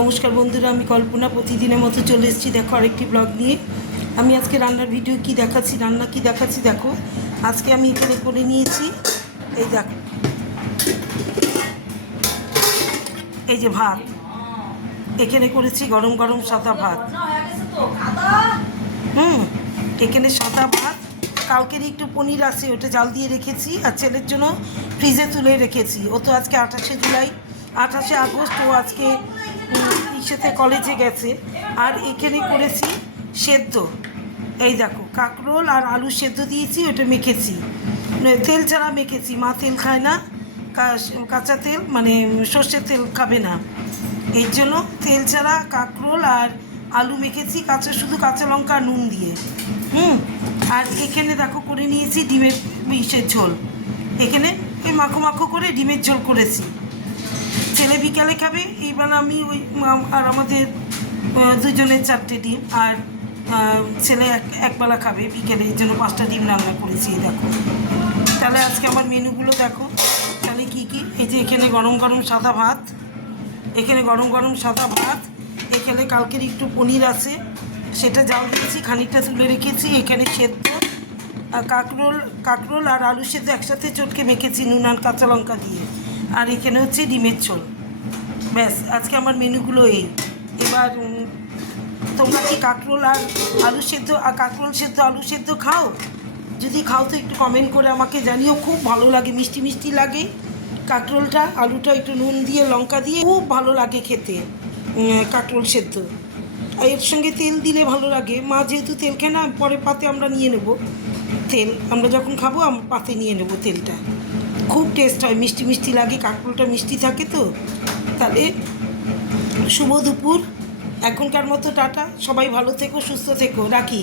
নমস্কার বন্ধুরা, আমি কল্পনা প্রতিদিনের মতো চলে এসেছি। দেখো আরেকটি ব্লগ নিয়ে। আমি আজকে রান্নার ভিডিও কি দেখাচ্ছি, রান্না কি দেখাচ্ছি দেখো। আজকে আমি এখানে করে নিয়েছি, এই দেখো, এই যে ভাত এখানে করেছি, গরম গরম সাদা ভাত। এখানে সাদা ভাত, কালকেরই একটু পনির আছে, ওটা জাল দিয়ে রেখেছি, আর ছেলের জন্য ফ্রিজে তুলে রেখেছি। ও তো আজকে 28শে জুলাই, 28শে আগস্ট, ও আজকে ইসেতে কলেজে গেছে। আর এখানে করেছি সেদ্ধ, এই দেখো কাঁকরোল আর আলু সেদ্ধ দিয়েছি, ওটা মেখেছি, তেল ছাড়া মেখেছি। মা তেল খায় না, কাঁচা তেল মানে সর্ষের তেল খাবে না, এর জন্য তেল ছাড়া কাঁকরোল আর আলু মেখেছি, শুধু কাঁচা লঙ্কা আর নুন দিয়ে। আর এখানে দেখো করে নিয়েছি ডিমের ইসের ঝোল। এখানে এই মাখো মাখো করে ডিমের ঝোল করেছি। ছেলে বিকালে খাবে, এইবার আমি ওই আর আমাদের দুজনের 4টে ডিম, আর ছেলে একবেলা খাবে বিকেলে, এর জন্য 5টা ডিম রান্না করেছি। দেখো তাহলে আজকে আমার মেনুগুলো দেখো তাহলে কী কী। এই যে এখানে গরম গরম সাদা ভাত, এখানে গরম গরম সাদা ভাত, এখানে কালকের একটু পনির আছে, সেটা জাল দিয়েছি, খানিকটা তুলে রেখেছি। এখানে সেদ্ধ আর কাঁকরোল আর আলু সেদ্ধ একসাথে চটকে মেখেছি নুন আর কাঁচা লঙ্কা দিয়ে। আর এখানে হচ্ছে ডিমের ঝোল। ব্যাস, আজকে আমার মেনুগুলো এই। এবার তোমরা কি কাঁকরোল আর আলু সেদ্ধ আর কাঁকরোল সেদ্ধ আলু সেদ্ধ খাও? যদি খাও তো একটু কমেন্ট করে আমাকে জানিও। খুব ভালো লাগে, মিষ্টি মিষ্টি লাগে কাঁকরোলটা, আলুটা একটু নুন দিয়ে লঙ্কা দিয়ে খুব ভালো লাগে খেতে কাঁকরোল সেদ্ধ। আর এর সঙ্গে তেল দিলে ভালো লাগে। মা যেহেতু তেল খায় না, পরে পাতে আমরা নিয়ে নেব তেল, আমরা যখন খাবো আমরা পাতে নিয়ে নেব তেলটা। খুব টেস্ট হয়, মিষ্টি মিষ্টি লাগে, কাঁকরোলটা মিষ্টি থাকে তো। তাহলে শুভ দুপুর, এখনকার মতো টাটা, সবাই ভালো থেকো, সুস্থ থেকো, রাখি।